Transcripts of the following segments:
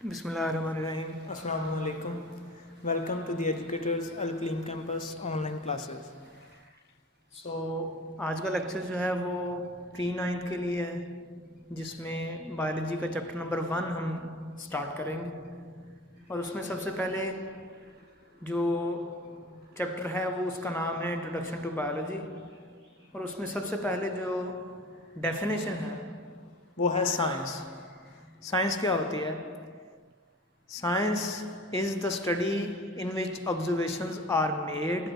बिस्मिल्लाहिर्रहमानिर्रहीम। अस्सलाम वालेकुम। Welcome to the educators all clean campus online classes. आज का लेक्चर जो है वो प्री नाइन्थ के लिए है, जिसमें बायोलॉजी का चैप्टर नंबर 1 हम स्टार्ट करेंगे। और उसमें सबसे पहले जो चैप्टर है वो उसका नाम है इंट्रोडक्शन टू बायोलॉजी। और उसमें सबसे पहले जो डेफिनेशन है वो है साइंस। साइंस क्या होती है? Science is the study in which observations are made,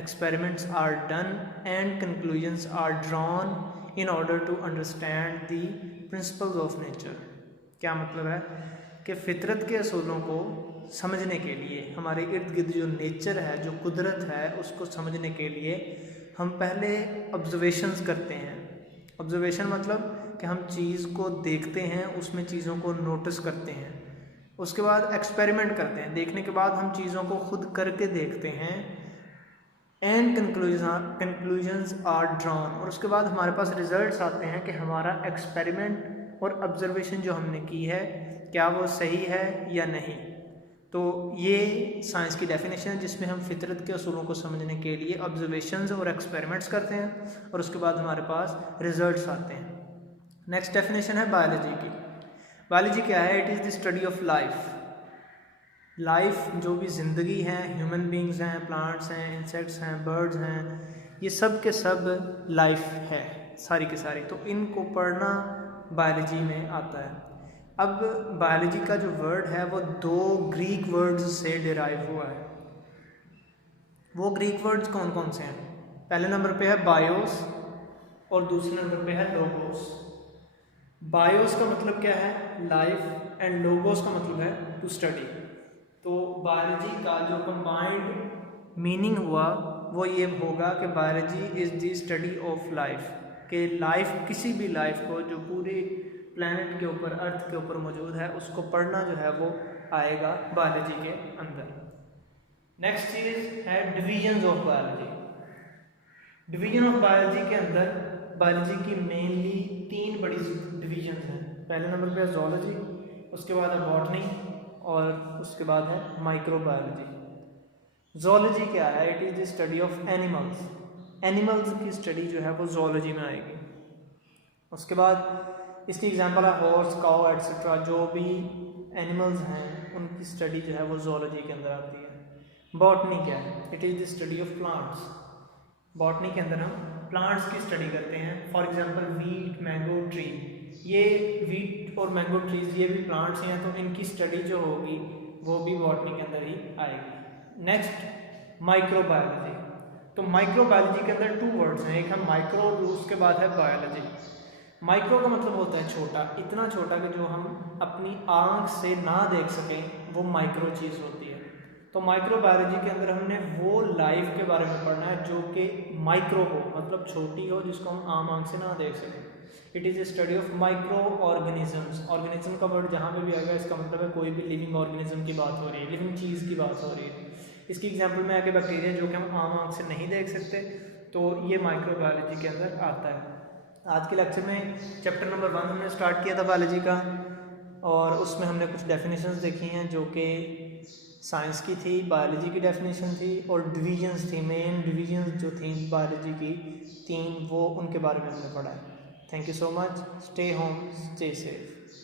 experiments are done, and conclusions are drawn in order to understand the principles of nature। क्या मतलब है कि फितरत के असूलों को समझने के लिए, हमारे इर्द गिर्द जो नेचर है, जो कुदरत है, उसको समझने के लिए हम पहले ऑब्जर्वेशंस करते हैं। ऑब्जर्वेशन मतलब कि हम चीज़ को देखते हैं, उसमें चीज़ों को नोटिस करते हैं। उसके बाद एक्सपेरिमेंट करते हैं, देखने के बाद हम चीज़ों को खुद करके देखते हैं। एंड कंक्लूजन्स आर ड्रॉन, और उसके बाद हमारे पास रिजल्ट्स आते हैं कि हमारा एक्सपेरिमेंट और ऑब्जर्वेशन जो हमने की है क्या वो सही है या नहीं। तो ये साइंस की डेफिनेशन है, जिसमें हम फितरत के असूलों को समझने के लिए ऑब्जर्वेशंस और एक्सपेरिमेंट्स करते हैं और उसके बाद हमारे पास रिजल्ट्स आते हैं। नेक्स्ट डेफिनेशन है बायोलॉजी की। बायोलॉजी क्या है? It is the study of life. Life जो भी ज़िंदगी है, ह्यूमन बींग्स हैं, प्लांट्स हैं, इंसेक्ट्स हैं, बर्ड्स हैं, ये सब के सब लाइफ है, सारी की सारी। तो इनको पढ़ना बायोलॉजी में आता है। अब बायोलॉजी का जो वर्ड है वो 2 ग्रीक वर्ड्स से डिराइव हुआ है। वो ग्रीक वर्ड्स कौन कौन से हैं? पहले नंबर पे है बायोस और दूसरे नंबर पे है लोगोस। बायोस का मतलब क्या है? लाइफ। एंड लोगोस का मतलब है टू स्टडी। तो बायोलॉजी का जो कंबाइंड मीनिंग हुआ वो ये होगा कि biology is the study of life, कि लाइफ, किसी भी लाइफ को जो पूरे प्लैनेट के ऊपर, अर्थ के ऊपर मौजूद है, उसको पढ़ना जो है वो आएगा बायोलॉजी के अंदर। नेक्स्ट चीज़ है divisions of biology. Division of biology के अंदर बायोलॉजी की मेनली 3 बड़ी डिवीजन्स हैं। पहले नंबर पे है ज़ूलॉजी, उसके बाद है बॉटनी और उसके बाद है माइक्रोबायोलॉजी। ज़ूलॉजी क्या है? It is the study of animals. Animals की स्टडी जो है वो ज़ूलॉजी में आएगी। उसके बाद इसकी एग्जांपल है हॉर्स, काउ एट्सेट्रा। जो भी एनिमल्स हैं उनकी स्टडी जो है वो ज़ूलॉजी के अंदर आती है। बॉटनी क्या है? It is the study of plants. Botany के अंदर हम प्लांट्स की स्टडी करते हैं। For example wheat, mango tree. ये वीट और मैंगो ट्रीज ये भी प्लांट्स हैं, तो इनकी स्टडी जो होगी वो भी बॉटनी के अंदर ही आएगी। Next microbiology. तो माइक्रोबायोलॉजी के अंदर 2 वर्ड्स हैं, एक है माइक्रो और उसके बाद है बायोलॉजी। माइक्रो का मतलब होता है छोटा, इतना छोटा कि जो हम अपनी आंख से ना देख सकें, वो माइक्रो चीज़ होती है। तो माइक्रोबायोलॉजी के अंदर हमने वो लाइफ के बारे में पढ़ना है जो कि माइक्रो हो, मतलब छोटी हो, जिसको हम आम आंख से ना देख सकें। It is a study of micro organisms. Organism का वर्ड जहाँ पे भी आएगा इसका मतलब है कोई भी लिविंग ऑर्गेनिज्म की बात हो रही है, लिविंग चीज़ की बात हो रही है। इसकी एग्जांपल में आगे बैक्टीरिया, जो कि हम आम आंख से नहीं देख सकते, तो ये माइक्रोबायोलॉजी के अंदर आता है। आज के लेक्चर में चैप्टर नंबर 1 हमने स्टार्ट किया था बायोलॉजी का, और उसमें हमने कुछ डेफिनेशंस देखी हैं जो कि साइंस की थी, बायोलॉजी की डेफिनेशन थी, और डिवीजन्स थी, मेन डिवीजन्स जो थी बायोलॉजी की 3, वो उनके बारे में हमने पढ़ा है। Thank you so much. Stay home, stay safe.